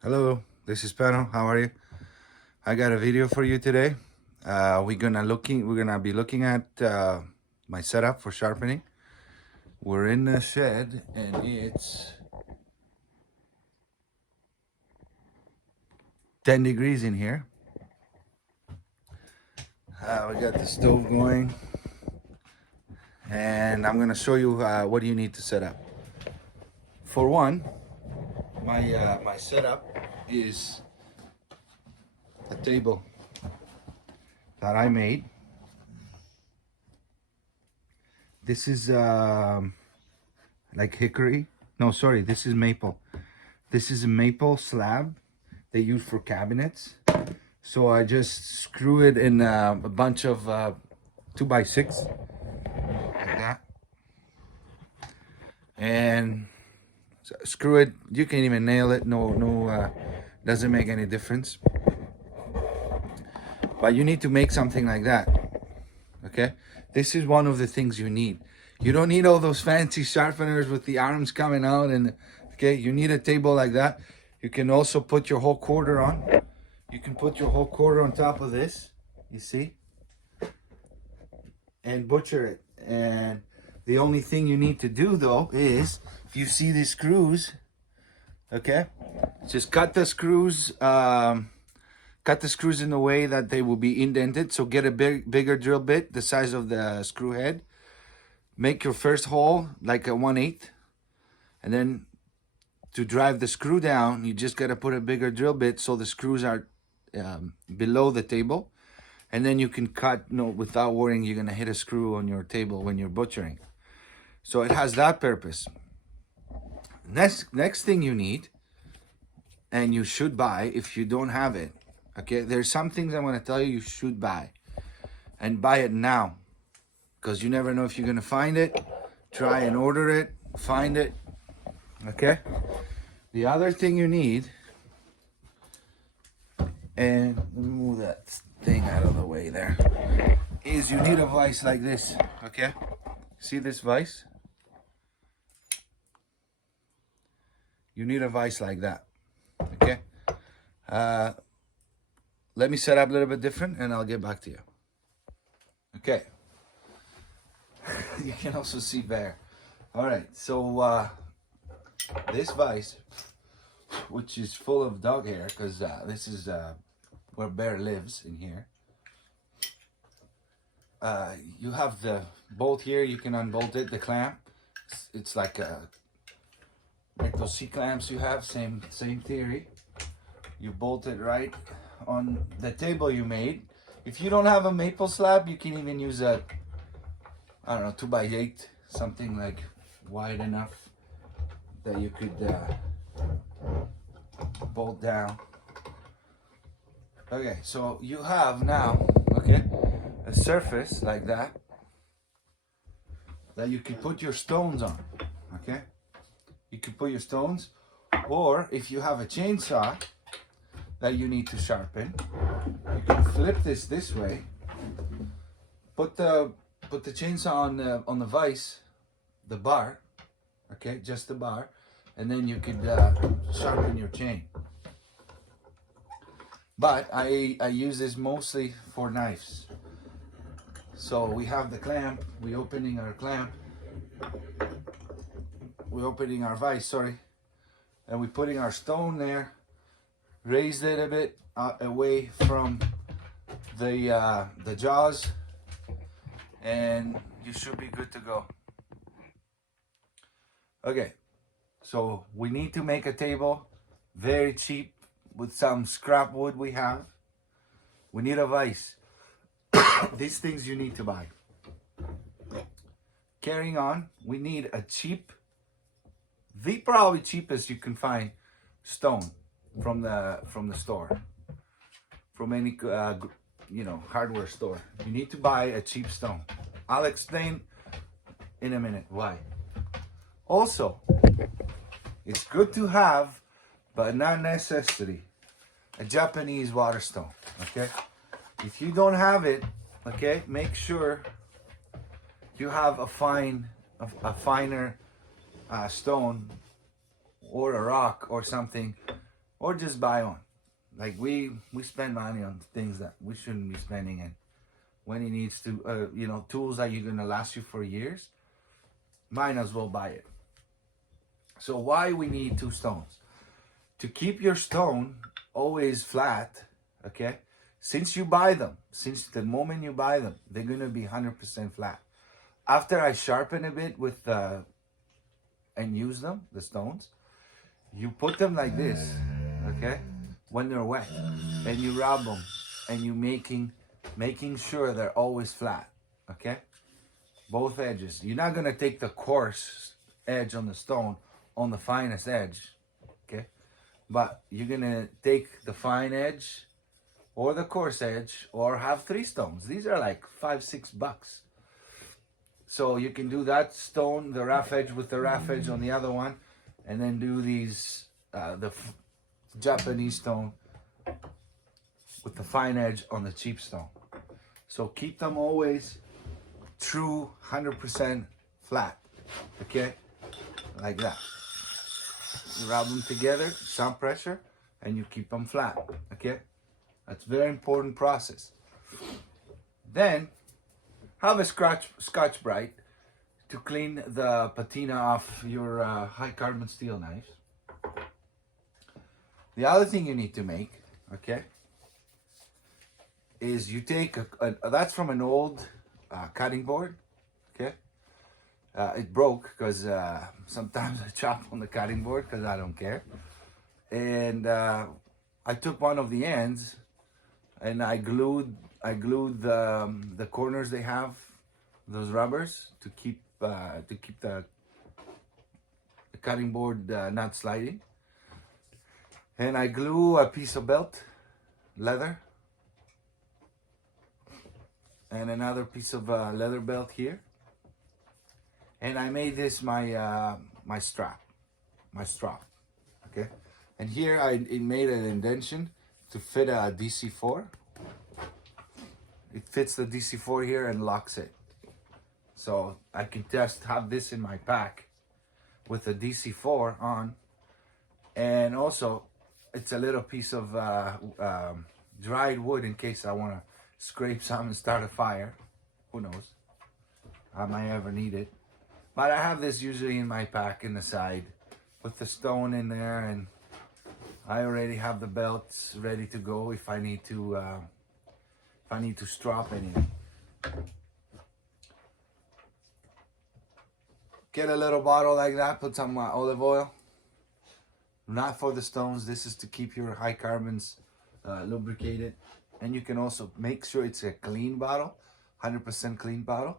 Hello, this is Pano. How are you? I got a video for you today. We're gonna be looking at my setup for sharpening. We're in the shed and it's 10 degrees in here. We got the stove going, and I'm gonna show you what you need to set up. For one, my setup is a table that I made. This is like hickory. No, sorry, this is maple. This is a maple slab they use for cabinets. So I just screw it in a bunch of 2x6 like that, and screw it. You can even nail it. No, doesn't make any difference. But you need to make something like that. Okay, this is one of the things you need. You don't need all those fancy sharpeners with the arms coming out, and okay, you need a table like that. You can also put your whole quarter on. You can put your whole quarter on top of this, you see, and butcher it. And the only thing you need to do though is, if you see these screws, okay, just cut the screws in the way that they will be indented. So get a bigger drill bit, the size of the screw head. Make your first hole like a 1/8, and then to drive the screw down, you just gotta put a bigger drill bit so the screws are below the table, and then you can cut without worrying you're gonna hit a screw on your table when you're butchering. So it has that purpose. Next thing you need, and you should buy if you don't have it, okay, there's some things I'm gonna tell you should buy, and buy it now, because you never know if you're gonna find it. Try and order it, find it, okay? The other thing you need, and let me move that thing out of the way there, is you need a vise like this, okay? See this vise? You need a vise like that, okay? Let me set up a little bit different and I'll get back to you. Okay. You can also see Bear. All right, so this vise, which is full of dog hair, because this is where Bear lives, in here. You have the bolt here. You can unbolt it, the clamp. It's like those C-clamps you have, same theory. You bolt it right on the table you made. If you don't have a maple slab, you can even use a, I don't know, 2x8, something like wide enough that you could bolt down. Okay, so you have now, okay, a surface like that you can put your stones on, okay? You can put your stones, or if you have a chainsaw that you need to sharpen, you can flip this way, put the chainsaw on the vise, the bar, okay, just the bar, and then you could sharpen your chain. But I use this mostly for knives. So we have the clamp, we're opening our clamp, we're opening our vise, sorry, and we're putting our stone there, raised it a bit away from the jaws, and you should be good to go. Okay, so we need to make a table, very cheap, with some scrap wood we have. We need a vise. These things you need to buy. Carrying on, we need a cheap, the probably cheapest you can find stone from the store, from any hardware store. You need to buy a cheap stone. I'll explain in a minute why. Also, it's good to have, but not necessary, a Japanese water stone, okay? If you don't have it, okay, make sure you have a finer stone or a rock or something or just buy one. Like we spend money on things that we shouldn't be spending, and when it needs to, you know, tools that you're gonna last you for years, might as well buy it. So why we need two stones? To keep your stone always flat, okay? Since you buy them, since the moment you buy them, they're gonna be 100% flat. After I sharpen a bit with and use them, the stones, you put them like this, okay? When they're wet, and you rub them, and you making sure they're always flat, okay? Both edges. You're not gonna take the coarse edge on the stone on the finest edge, okay? But you're gonna take the fine edge or the coarse edge, or have 3 stones. These are like $5-6. So you can do that stone, the rough edge with the rough edge on the other one, and then do these, the Japanese stone with the fine edge on the cheap stone. So keep them always true 100% flat, okay? Like that. You rub them together, some pressure, and you keep them flat, okay? That's a very important process. Then have a Scotch-Brite to clean the patina off your high carbon steel knives. The other thing you need to make, okay, is you take that's from an old cutting board, okay? It broke because sometimes I chop on the cutting board because I don't care. And I took one of the ends and I glued the corners they have, those rubbers, to keep the cutting board not sliding. And I glue a piece of belt, leather, and another piece of leather belt here. And I made this my my strap, okay? And here it made an indentation to fit a DC4. It fits the DC4 here and locks it. So I can just have this in my pack with the DC4 on. And also, it's a little piece of dried wood in case I want to scrape some and start a fire. Who knows? I might ever need it. But I have this usually in my pack in the side with the stone in there, and I already have the belts ready to go if I need to strap anything. Get a little bottle like that, put some olive oil. Not for the stones, this is to keep your high carbons lubricated. And you can also make sure it's a clean bottle, 100% clean bottle.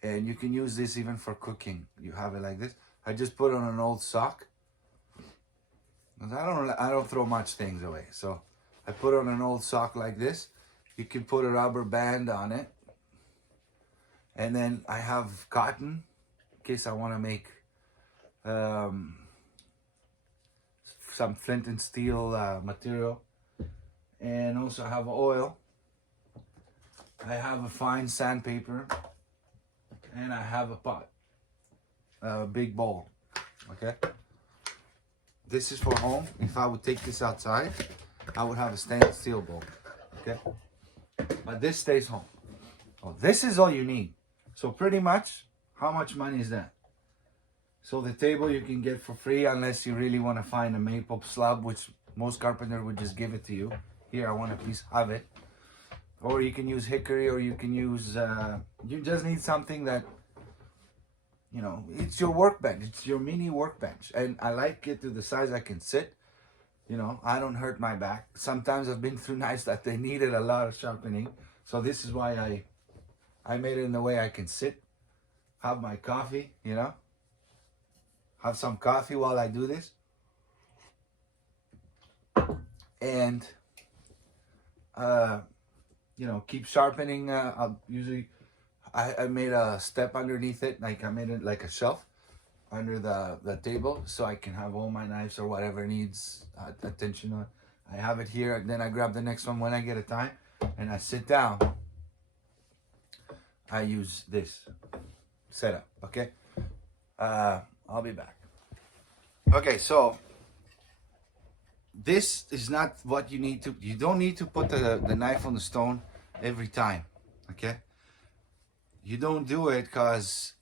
And you can use this even for cooking. You have it like this. I just put it on an old sock. I don't throw much things away. So I put it on an old sock like this. You can put a rubber band on it. And then I have cotton in case I want to make some flint and steel material. And also I have oil. I have a fine sandpaper. And I have a pot, a big bowl, okay? This is for home. If I would take this outside, I would have a stainless steel bowl, okay? But this stays home. Oh, this is all you need. So pretty much, how much money is that? So the table you can get for free unless you really want to find a maple slab, which most carpenter would just give it to you. Here, I want a piece, have it. Or you can use hickory, or you can use, you just need something that, you know, it's your workbench. It's your mini workbench. And I like it to the size I can sit. You know, I don't hurt my back. Sometimes I've been through knives that they needed a lot of sharpening. So this is why I made it in the way I can sit, have my coffee, you know, have some coffee while I do this. And, you know, keep sharpening. I'll usually, I made a step underneath it, like I made it like a shelf under the table, so I can have all my knives or whatever needs attention on. I have it here, then I grab the next one when I get a time, and I sit down. I use this setup, okay? I'll be back. Okay, so this is not what you need to, you don't need to put the knife on the stone every time, okay? You don't do it because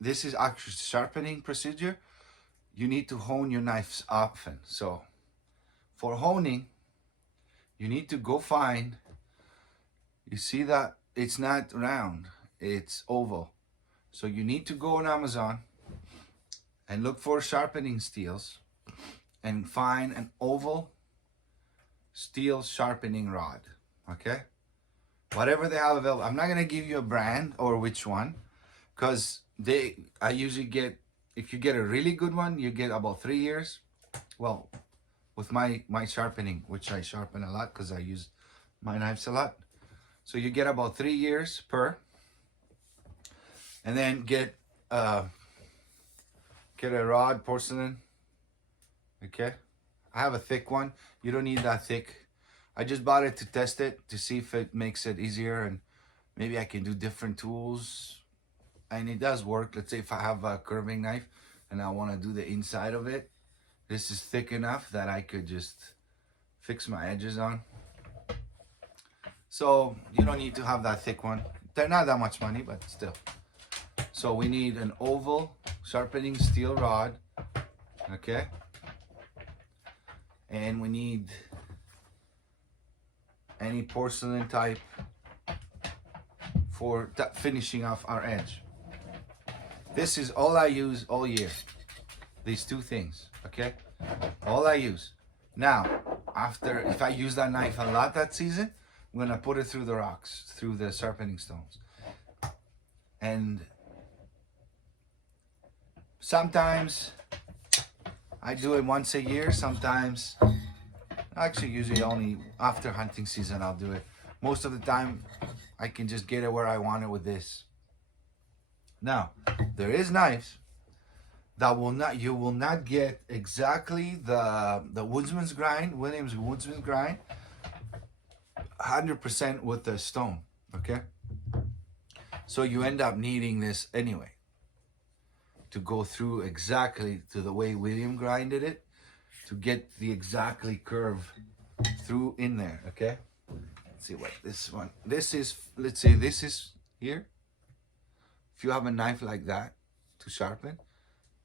this is actually sharpening procedure. You need to hone your knives often. So for honing, you need to go find, you see that it's not round, it's oval. So you need to go on Amazon and look for sharpening steels and find an oval steel sharpening rod, okay? Whatever they have available. I'm not gonna give you a brand or which one, because I usually get, if you get a really good one, you get about 3 years. Well, with my sharpening, which I sharpen a lot because I use my knives a lot. So you get about 3 years per, and then get a rod, porcelain, okay? I have a thick one. You don't need that thick. I just bought it to test it, to see if it makes it easier, and maybe I can do different tools. And it does work. Let's say if I have a curving knife and I want to do the inside of it, this is thick enough that I could just fix my edges on. So you don't need to have that thick one. They're not that much money, but still. So we need an oval sharpening steel rod, okay? And we need any porcelain type for finishing off our edge. This is all I use all year. These two things, okay? All I use. Now, if I use that knife a lot that season, I'm gonna put it through the rocks, through the sharpening stones. And sometimes I do it once a year, sometimes, actually usually only after hunting season I'll do it. Most of the time I can just get it where I want it with this. Now, there is knives that you will not get exactly the woodsman's grind, Williams woodsman's grind, 100% with the stone, okay? So you end up needing this anyway to go through exactly to the way William grinded it, to get the exactly curve through in there, okay? Let's see what this one, this is, let's say this is here. If you have a knife like that to sharpen,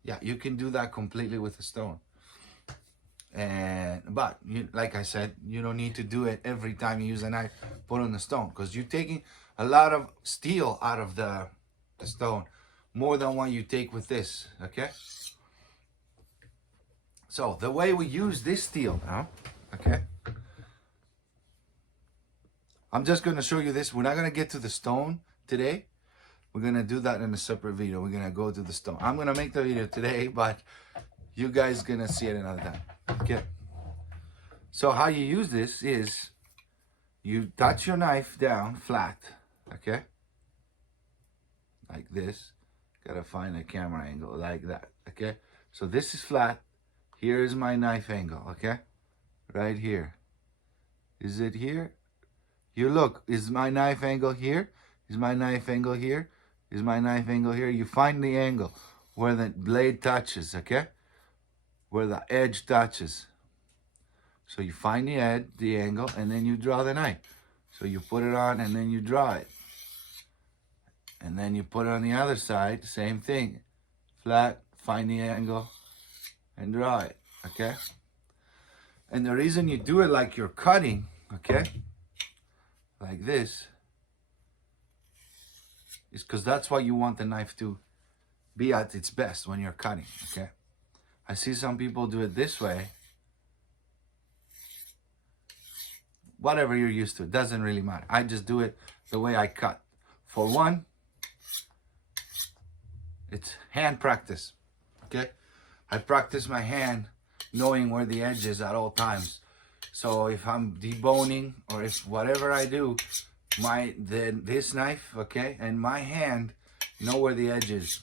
yeah, you can do that completely with a stone. But like I said, you don't need to do it every time you use a knife, put on the stone, because you're taking a lot of steel out of the stone, more than what you take with this, okay? So the way we use this steel now, okay? I'm just gonna show you this. We're not gonna get to the stone today. We're gonna do that in a separate video. We're gonna go to the stone. I'm gonna make the video today, but you guys gonna see it another time, okay? So how you use this is, you touch your knife down flat, okay? Like this. Gotta find a camera angle like that, okay? So this is flat. Here is my knife angle, okay? Right here. Is it here? You look, is my knife angle here? Is my knife angle here? Is my knife angle here? You find the angle where the blade touches, okay? Where the edge touches. So you find the edge, the angle, and then you draw the knife. So you put it on and then you draw it. And then you put it on the other side, same thing. Flat, find the angle, and draw it, okay? And the reason you do it like you're cutting, okay? Like this, is because that's what you want the knife to be at its best when you're cutting, okay? I see some people do it this way. Whatever you're used to, it doesn't really matter. I just do it the way I cut. For one, it's hand practice, okay? I practice my hand knowing where the edge is at all times. So if I'm deboning or if whatever I do, this knife, okay, and my hand know where the edge is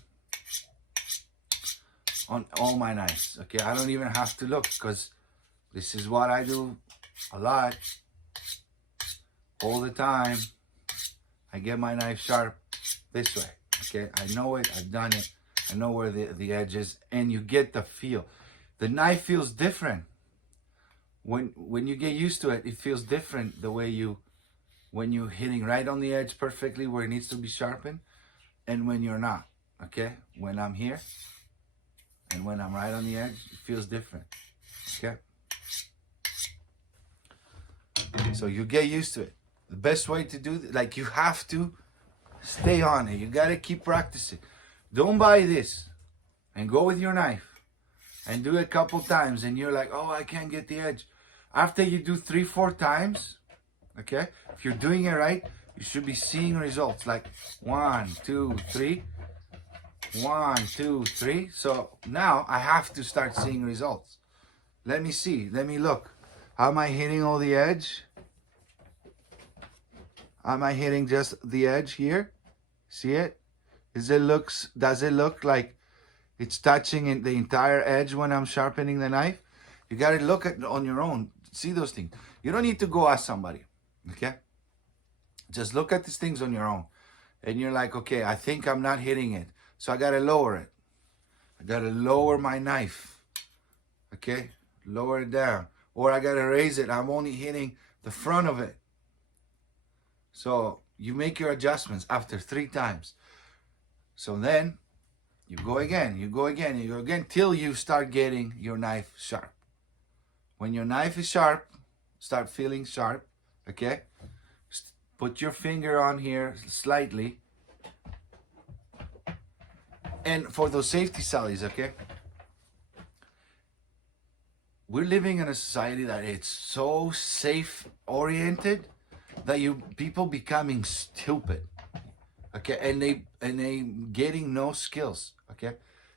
on all my knives, okay? I don't even have to look, because this is what I do a lot, all the time. I get my knife sharp this way, okay? I know it, I've done it, I know where the edge is, and you get the feel. The knife feels different when you get used to it, it feels different the way when you're hitting right on the edge perfectly where it needs to be sharpened, and when you're not. Okay, when I'm here and when I'm right on the edge, it feels different. Okay, so you get used to it. The best way to do like, you have to stay on it. You got to keep practicing. Don't buy this and go with your knife and do it a couple times and you're like, oh, I can't get the edge. After you do 3-4 times, okay, if you're doing it right, you should be seeing results like 1, 2, 3, 1, 2, 3. So now I have to start seeing results. Let me see. Let me look. How am I hitting all the edge? Am I hitting just the edge here? See it? Does it look like it's touching the entire edge when I'm sharpening the knife? You got to look at on your own. See those things. You don't need to go ask somebody. Okay? Just look at these things on your own. And you're like, okay, I think I'm not hitting it. So I got to lower it. I got to lower my knife. Okay? Lower it down. Or I got to raise it. I'm only hitting the front of it. So you make your adjustments after 3 times. So then you go again, you go again, you go again, till you start getting your knife sharp. When your knife is sharp, start feeling sharp, okay? Put your finger on here slightly. And for those safety sallies, okay? We're living in a society that it's so safe oriented that people becoming stupid, okay, and they getting no skills, okay.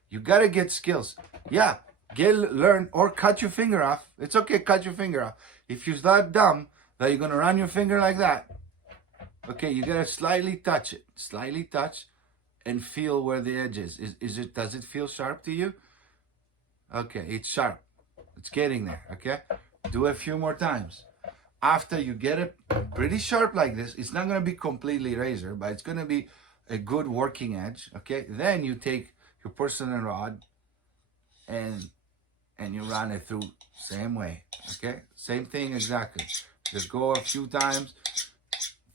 You gotta get skills. Yeah, learn or cut your finger off. It's okay, cut your finger off. If you're that dumb that you're gonna run your finger like that, okay, you gotta slightly touch it, slightly touch, and feel where the edge is. Does it feel sharp to you? Okay, it's sharp. It's getting there. Okay, do a few more times. After you get it pretty sharp like this, it's not going to be completely razor, but it's going to be a good working edge. Okay, then you take your porcelain rod and you run it through same way. Okay, same thing exactly. Just go a few times.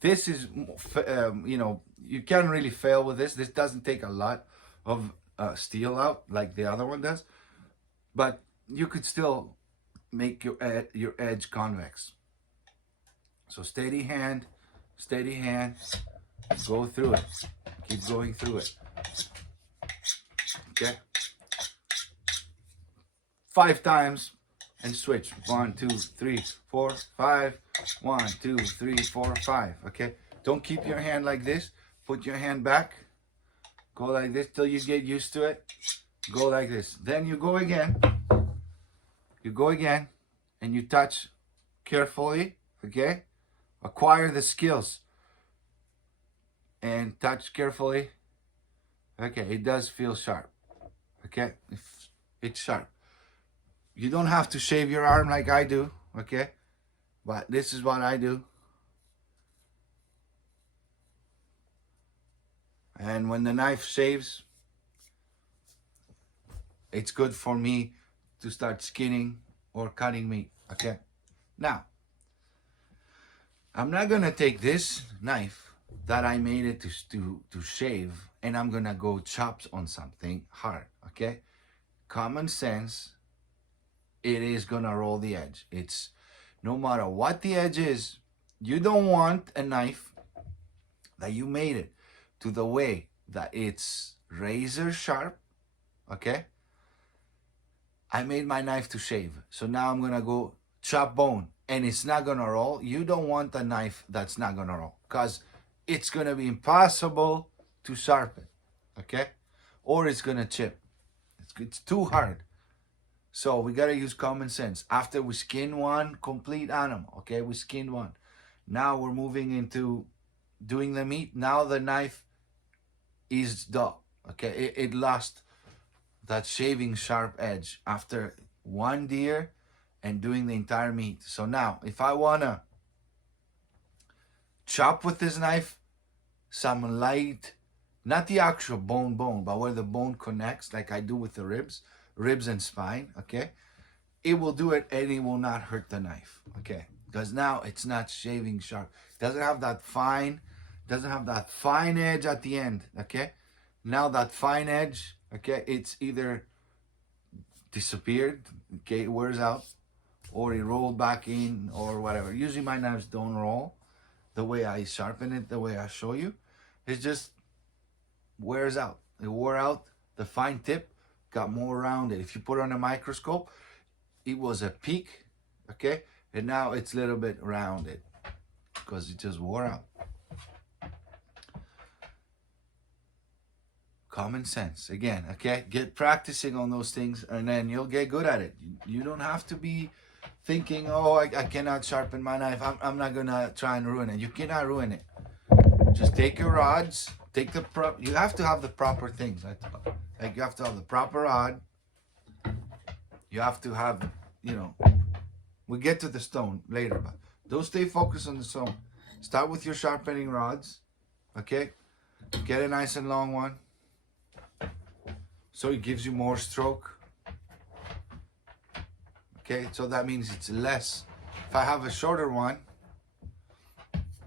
This is you can't really fail with this. This doesn't take a lot of steel out like the other one does, but you could still make your edge convex. So steady hand, go through it. Keep going through it. Okay? 5 times and switch. 1, 2, 3, 4, 5. 1, 2, 3, 4, 5. Okay? Don't keep your hand like this. Put your hand back. Go like this till you get used to it. Go like this. Then you go again. You go again and you touch carefully. Okay? Acquire the skills and touch carefully. Okay, it does feel sharp. Okay, it's sharp. You don't have to shave your arm like I do. Okay, but this is what I do. And when the knife shaves, it's good for me to start skinning or cutting meat. Okay, now I'm not gonna take this knife that I made it to shave and I'm gonna go chop on something hard. Okay, common sense. It is gonna roll the edge. It's no matter what the edge is. You don't want a knife that you made it to the way that it's razor sharp. Okay, I made my knife to shave, so now I'm gonna go chop bone and it's not gonna roll. You don't want a knife that's not gonna roll because it's gonna be impossible to sharpen, okay? Or it's gonna chip. It's too hard. So we gotta use common sense. After we skin one complete animal, okay? We skinned one. Now we're moving into doing the meat. Now the knife is dull, okay? It lost that shaving sharp edge after one deer and doing the entire meat. So now, if I wanna chop with this knife, some light, not the actual bone, but where the bone connects, like I do with the ribs and spine, okay? it will do it and it will not hurt the knife. Okay, because now it's not shaving sharp. It doesn't have that fine edge at the end. Okay, now that fine edge, okay, it's either disappeared, okay, it wears out, or it rolled back in, or whatever. Usually my knives don't roll the way I sharpen it, the way I show you. It just wears out. It wore out. The fine tip got more rounded. If you put it on a microscope, it was a peak, okay, and now it's a little bit rounded because it just wore out. Common sense again, okay? Get practicing on those things and then you'll get good at it. You don't have to be thinking, oh, I cannot sharpen my knife. I'm not gonna try and ruin it. You cannot ruin it. Just take your rods, you have to have the proper things. Like you have to have the proper rod. You have to have, you know, we'll get to the stone later, but don't stay focused on the stone. Start with your sharpening rods, okay? Get a nice and long one, so it gives you more stroke. Okay, so that means it's less. If I have a shorter one,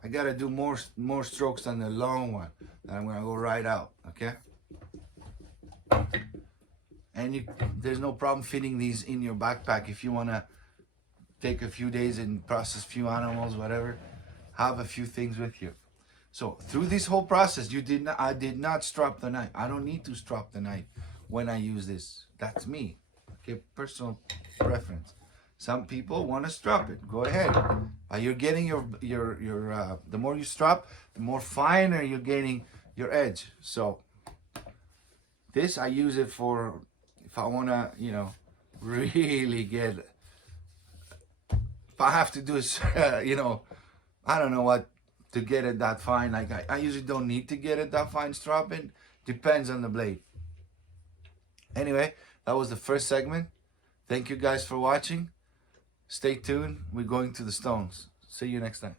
I gotta do more strokes than the long one. And I'm gonna go right out, okay? And there's no problem fitting these in your backpack if you wanna take a few days and process a few animals, whatever. Have a few things with you. So through this whole process, I did not strap the knife. I don't need to strap the knife when I use this. That's me. Okay, personal preference. Some people want to strap it. Go ahead. You're getting the more you strap, the more finer you're getting your edge. So this I use it for if I want to, you know, really get. If I have to do is, you know, I don't know what to get it that fine. Like I usually don't need to get it that fine strapping. Depends on the blade. Anyway, that was the first segment. Thank you guys for watching. Stay tuned. We're going to the stones. See you next time.